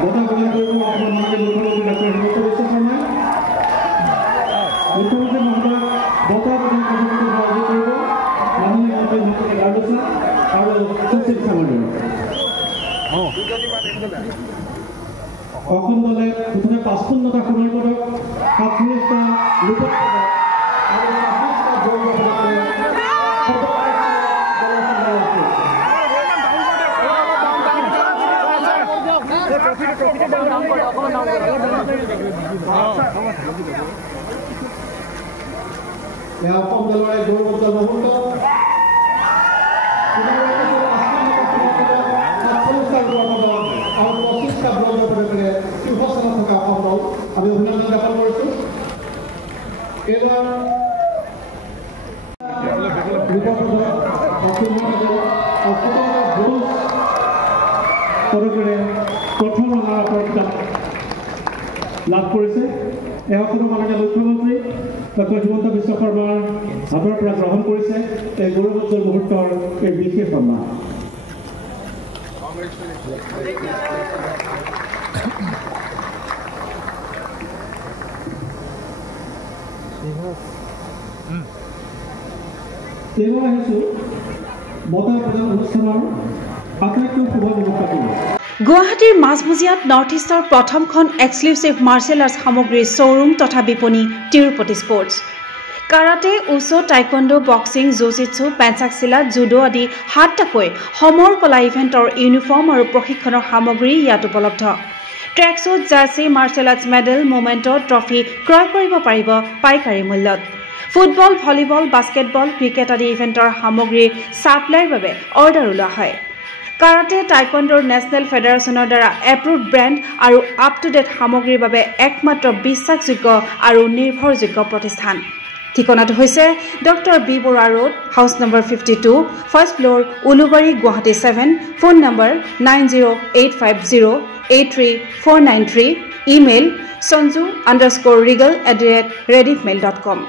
বঁটা প্ৰদান কৰিব অসমৰ মাননীয় মুখ্যমন্ত্ৰী ডক্টৰ হিমন্ত বিশ্ব শৰ্মাই। মুখ্যমন্ত্ৰী মহোদয় বঁটা প্ৰদান কাৰ্যসূচী সহযোগ কৰিব মাননীয় মন্ত্ৰী মহোদয় গাৰ্ডছা আৰু সুশীল চামুণ্ডী। অসম দলে মুঠতে 55টা সোণৰ পদক, 47টা ৰূপৰ পদক আৰু 25টা ব্ৰঞ্জৰ পদকেৰে অসম দলৰে গৌৰৱোজ্জ্বল মুহূৰ্ত। আমি অভিনন্দন জ্ঞাপন কৰিছোঁ। এইবাৰ পদকেৰে প্ৰথম ৰঙাৰ পদক লাভ কৰিছে। এওঁসকলো মাননীয় মুখ্যমন্ত্ৰী ডক্টৰ হিমন্ত বিশ্ব শৰ্মাৰ হাতৰ পৰা গ্ৰহণ কৰিছে এই গৌৰৱোজ্জ্বল মুহূৰ্তৰ এই বিশেষ সন্মান। এইবাৰ আহিছোঁ বঁটা প্ৰদান অনুষ্ঠানৰ আটাইতকৈ শুভ মুহূৰ্তটো। গুৱাহাটীৰ মাজমজিয়াত নৰ্থ ইষ্টৰ প্ৰথমখন এক্সক্লুচিভ মাৰ্চেল আৰ্টছ সামগ্ৰীৰ শ্ব'ৰুম তথা বিপণী Tirupati sports. Karate, wushu, taekwondo, boxing, jujitsu, pencak silat, judo আদি 7টাকৈ সমৰ কলা ইভেণ্টৰ ইউনিফৰ্ম আৰু প্ৰশিক্ষণৰ সামগ্ৰী ইয়াত উপলব্ধ। Tracksuit, jersey, martial arts medal, memento, trophy ক্ৰয় কৰিব পাৰিব পাইকাৰী মূল্যত। ফুটবল, ভলীবল, বাস্কেটবল, ক্ৰিকেট আদি ইভেণ্টৰ সামগ্ৰীৰ ছাপ্লাইৰ বাবে অৰ্ডাৰো লোৱা হয়। কাৰাটে, টাইকোৱাণ্ডোৰ নেশ্যনেল ফেডাৰেশ্যনৰ দ্বাৰা এপ্ৰুভড ব্ৰেণ্ড আৰু আপ টু ডেট সামগ্ৰীৰ বাবে একমাত্ৰ বিশ্বাসযোগ্য আৰু নিৰ্ভৰযোগ্য প্ৰতিষ্ঠান। ঠিকনাটো হৈছে doctor B Barua road, house number 52, first floor, Ulubari, Guwahati 7, phone number 9085083493, email sanju_regal@rediffmail.com।